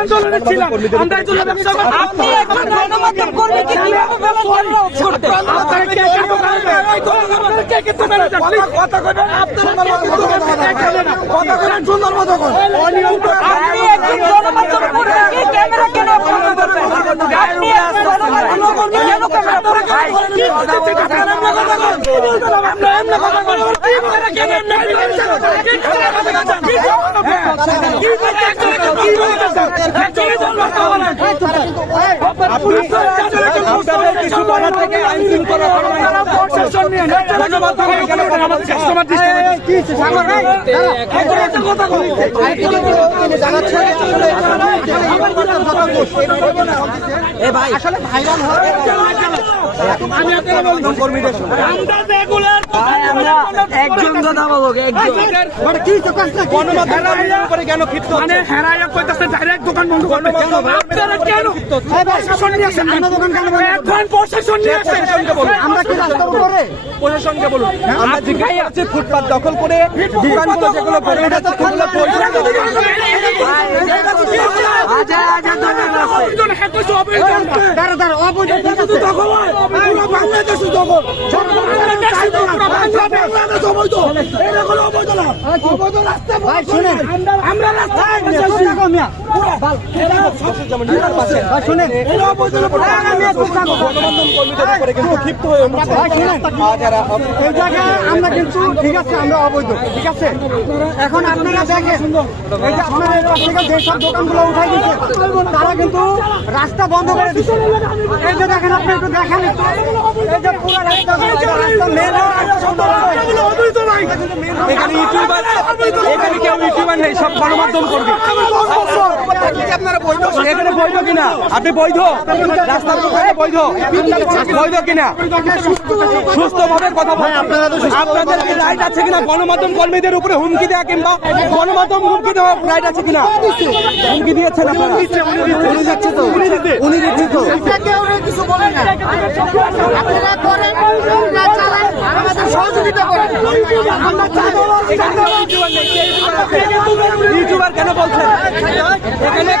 আন্দোলনে ছিলাম, আমরা এই জন্য ব্যবসা করতে। আপনি এখন গণমাধ্যম কর্মী কি কিভাবে ব্যবহার করতে? আপনারা কে কে কথা কইবেন, কথা কইবেন সুন্দর মতো করেন। আপনি একজন গণমাধ্যম কর্মী কি ক্যামেরা কেন বন্ধ করবেন? আপনি একজন গণমাধ্যম কর্মী কেন ক্যামেরা বন্ধ কিছু বলার থেকে আইন শৃঙ্খলা একজন কথা বলো, কেন ক্ষিপ্ত ডাইরেক্ট দোকান বন্ধ করতে কেন প্রশাসন নিয়ে আসেন, এখন প্রশাসন নিয়ে আসেন। আমরা কি রাস্তার উপরে প্রশাসনকে বলুন, আমরা জিজ্ঞাসা করছি ফুটপাত দখল করে দোকানগুলো যেগুলো গড়ে উঠেছে সেগুলো ক্ষিপ্ত হয়ে আমরা কিন্তু ঠিক আছে, আমরা অবৈধ, ঠিক আছে। এখন আপনারা দেখেন এই যে আপনারা যেসব দোকানগুলো উঠাই দিচ্ছে তারা কিন্তু রাস্তা বন্ধ করে দিচ্ছে। এই যে দেখেন, আপনি একটু দেখেন, এই যে পুরো রাস্তা এখানে ইউটিউবার, এখানে কেউ ইউটিউবার নেই, সব গণমাধ্যম করবে। এখানে বৈধ কিনা? আপনি বৈধ রাস্তার দোকানে বৈধ বৈধ কিনা? সুস্থভাবে কথা বলেন। আপনাদের কি রাইট আছে কিনা গণমাধ্যম কর্মীদের উপরে হুমকি দেওয়া কিংবা গণমাধ্যম হুমকি দেওয়া রাইট আছে কিনা? হুমকি দিয়েছেন আপনারা? উনি যাচ্ছে তো, উনি দিচ্ছে তো। ইউটিউবার কেন বলছেন? এখানে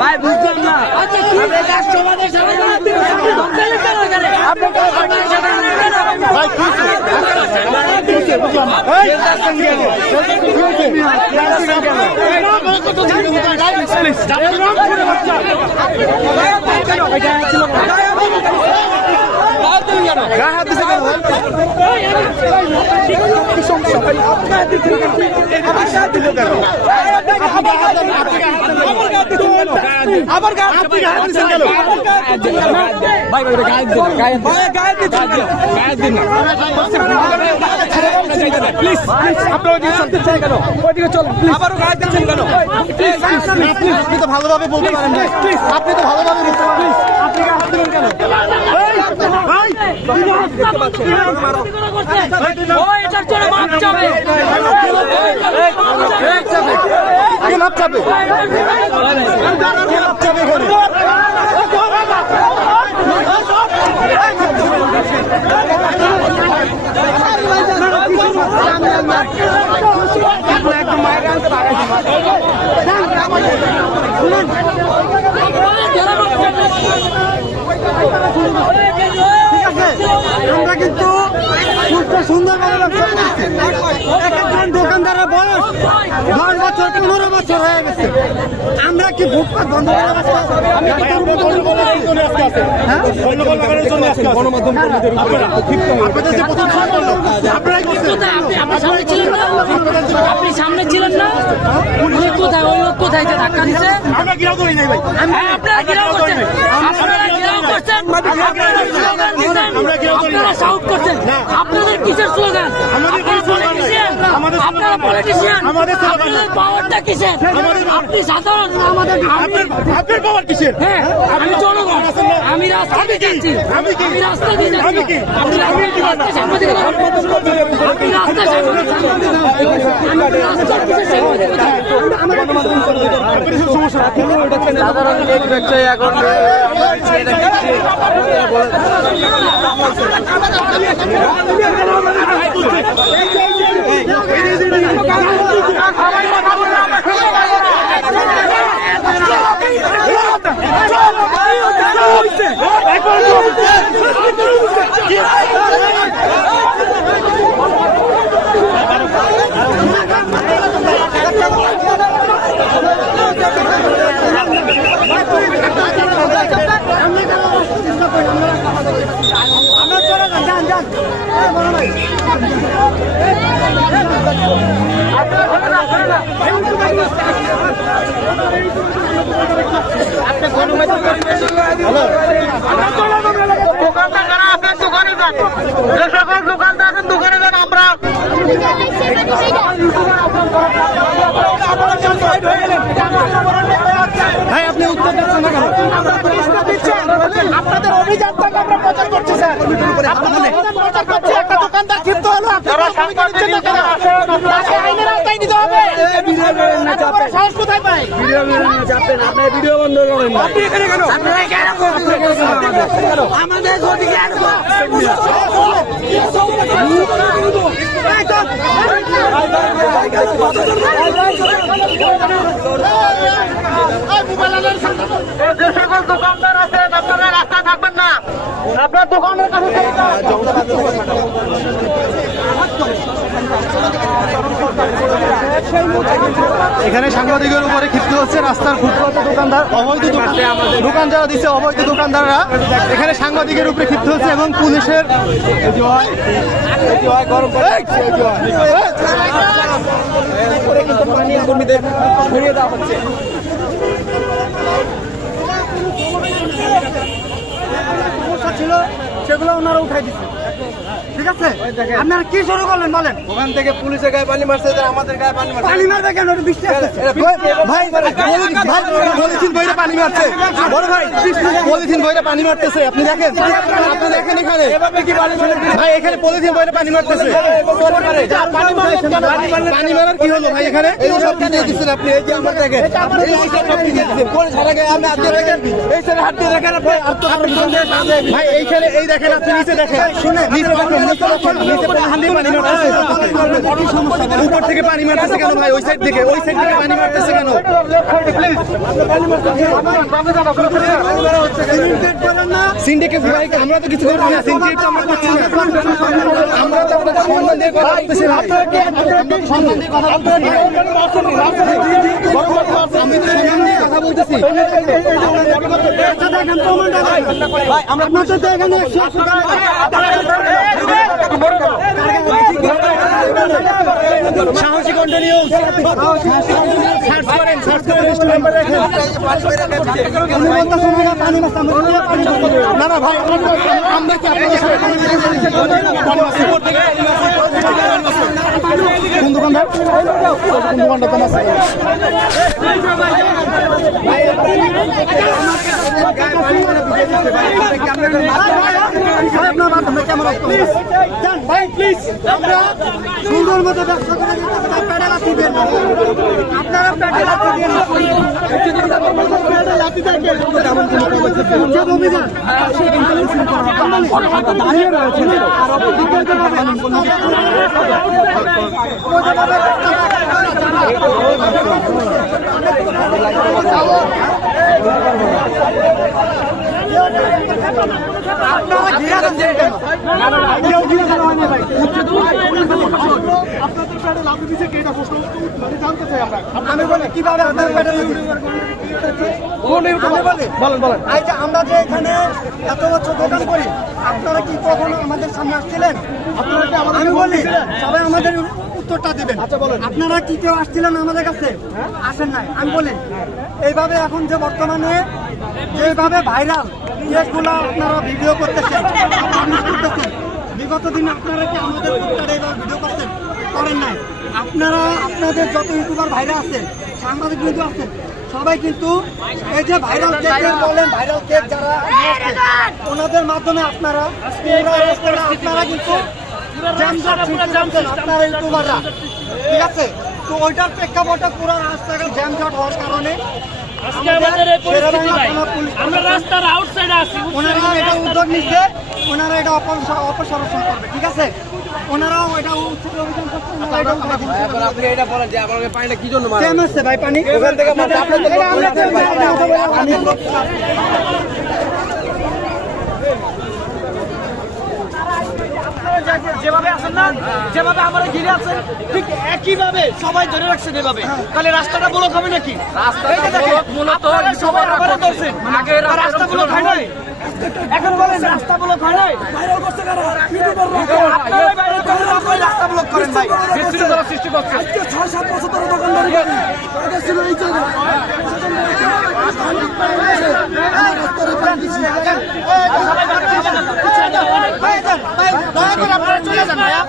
ভাই বুঝলাম না, আবার প্লিজ আপনারা চলতে চাই কেন? ওইদিকে চল, আবারও গায়ে দিচ্ছেন কেন? আপনি তো ভালোভাবে বলতে পারেন, আপনি তো ভালোভাবে বলতে পারেন, আপনি গায়ে দিলেন কেন? আমরা কিন্তু সুন্দরভাবে ব্যবসা করছি। একজন দোকানদারের বয়স 10 বছর 15 বছর হয়ে গেছে। আমরা কি ফুটপাত বন্ধ করে আপনি সামনে ছিলেন না? উনি কোথায়, ওই লোক কোথায় যে ধাক্কা দিচ্ছে? আমরা গিরাও করি নাই ভাই, আপনারা গিরাও করছেন, আপনারা গিরাও করছেন, আপনারা শাউট করছেন। আপনাদের কিসের স্লোগান? আপনারা পলিটিশিয়ান, আপনাদের পাওয়ারটা কিসের? আপনি সাধারণ, আপনার পাওয়ার কিসের? হ্যাঁ, আমি জনগণ, আমি রাস্তা দিয়ে যাচ্ছি, আমি রাস্তা দিয়ে যাচ্ছি, আপনি সাংবাদিকতা সাধারণ কেক বেচছে এখন ভাই আপনি উত্তর দিচ্ছেন না কেন? আপনাদের অভিযানটাকে আমরা প্রচার করছি স্যার, আপনাদের প্রচার করছি। একটা দোকানদার ক্ষিপ্ত হলো, আপনারা ভূমিকা নিচ্ছেন না কেন? তাকে আইনের আওতায় নিতে হবে। এত বড় সাহস কোথায় পায়? ভিডিও বন্ধ করেন আমাদের গতি কেন? যে সকল দোকানদার আছেন আপনারা রাস্তায় থাকবেন না, আপনার দোকানের কাছে এখানে সাংবাদিকের উপরে ক্ষিপ্ত হচ্ছে রাস্তার ফুটপাতে দোকানদার, অবৈধ দোকান যারা দিচ্ছে, অবৈধ দোকানদাররা এখানে সাংবাদিকের উপরে ক্ষিপ্ত হচ্ছে এবং পুলিশের কর্মীদের ঘুরিয়ে দেওয়া হচ্ছে। সমস্যা ছিল সেগুলো ওনারা উঠাই দিচ্ছে। ঠিক আছে, আপনারা কি শুরু করলেন বলেন? ওখান থেকে পুলিশের গায়ে পানি মারছে, আমাদের গায়ে পানি মারছে। পানি মারবে কেন? বৃষ্টি আসছে। ভাই পলিথিন বইরে পানি মারছে, বড় ভাই পলিথিন বইরে পানি মারতেছে। আপনি দেখেন এখানে ভাই, এখানে পলিথিন বইরে পানি মারতেছে। পানি মারার কি হলো ভাই? এখানে এই সব কি দিয়ে দিচ্ছেন আপনি? এই যে আমার দেখেন, এই সব কি দিয়ে দিচ্ছেন? কোন ছাড়া গায়ে আমি হাত দিয়ে দেখেন, এই ছেলে হাত দিয়ে দেখেন ভাই। ভাই এইখানে এই দেখেন, আপনি নিচে দেখেন, নিচে উপর থেকে পানি মারতেছে কেন ভাই? ওই সাইড থেকে পানি মারতেছে কেন? সিন্ডিকেট ভাই, আমরা তো কিছু করছি না, সিন্ডিকেট তো আমরা করছি না, আমরা তো আপনাদের সম্মান দিয়ে কথা বলতেছি না। আমি তো সম্মান দিয়ে কথা বলতেছি ভাই। আমরা সাহসী কণ্ঠ নিউজ সার্চ করেন, না না ভাই, আমরা কি আপনাদের কোন দোকানদার আমরা সুন্দর মতো ব্যবসা করে দিবেন, আপনারা অভিযান দাঁড়িয়ে রয়েছে। আমি বলি কিভাবে আপনার আমরা যে এখানে এত বছর দোকান করি, আপনারা কি কখনো আমাদের সামনে আসছিলেন? আমি বলি সবাই আমাদের উত্তরটা দেবেন। আপনারা কি কেউ আসছিলেন আমাদের কাছে? আসেন নাই। আমি বলি এইভাবে এখন যে বর্তমানে যেভাবে ভাইরাল কেসগুলো আপনারা ভিডিও করতেছেন, বিগত দিনে আপনারা কি আমাদের এইভাবে ভিডিও করছেন? করেন নাই। আপনারা আপনাদের যত ইউটিউবার ভাইরাল আছে, সাংবাদিক বিন্দু আছে, সবাই কিন্তু এই যে ভাইরাল কেক বলেন, ভাইরাল কেক যারা ওনাদের মাধ্যমে আপনারা কিন্তু আপনারা ইউটিউবাররা, ঠিক আছে? তো ওইটার প্রেক্ষাপটে পুরো রাস্তাঘাট জ্যামজট হওয়ার কারণে আজকে আমাদের এই পরিস্থিতি ভাই, আমরা রাস্তার আউটসাইডে আছি। ওনারা এটা উদ্যোগ নিচ্ছে, ওনারা এটা অপসারণ করবে, ঠিক আছে? ওনারাও এটা উচ্ছেদ অভিযান করছে, ওনারা এটা উদ্যোগ নিচ্ছে। এখন আপনি এটা বলেন যে আপনাকে পানিটা কি জন্য মারা কেন আসছে ভাই পানি? ওখান থেকে মারছে, আপনি তো এটা আমরা কেউ জানি না। পানি যেভাবে আছেন না, যেভাবে আমরা ঘিরে আছেন, ঠিক একইভাবে সবাই ধরে রাখছেন এভাবে। তাহলে রাস্তাটা ব্লক হবে নাকি? এই যে দেখেন, আপনারা সবাই আবারও ধরছেন। আর রাস্তা ব্লক হয় নাই? এখন বলেন রাস্তা ব্লক হয় নাই? আপনারাই বাইরে করেন, আপনারাই রাস্তা ব্লক করেন ভাই। সৃষ্টি করছে। দয়া করে আপনারা চলে যান ভাইয়া।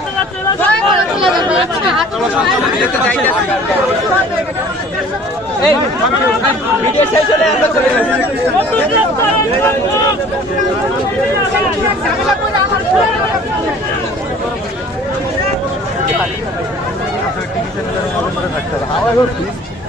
দয়া করে চলে যান ভাইয়া। ভিডিও শেষ হলে আমরা চলে যাবো।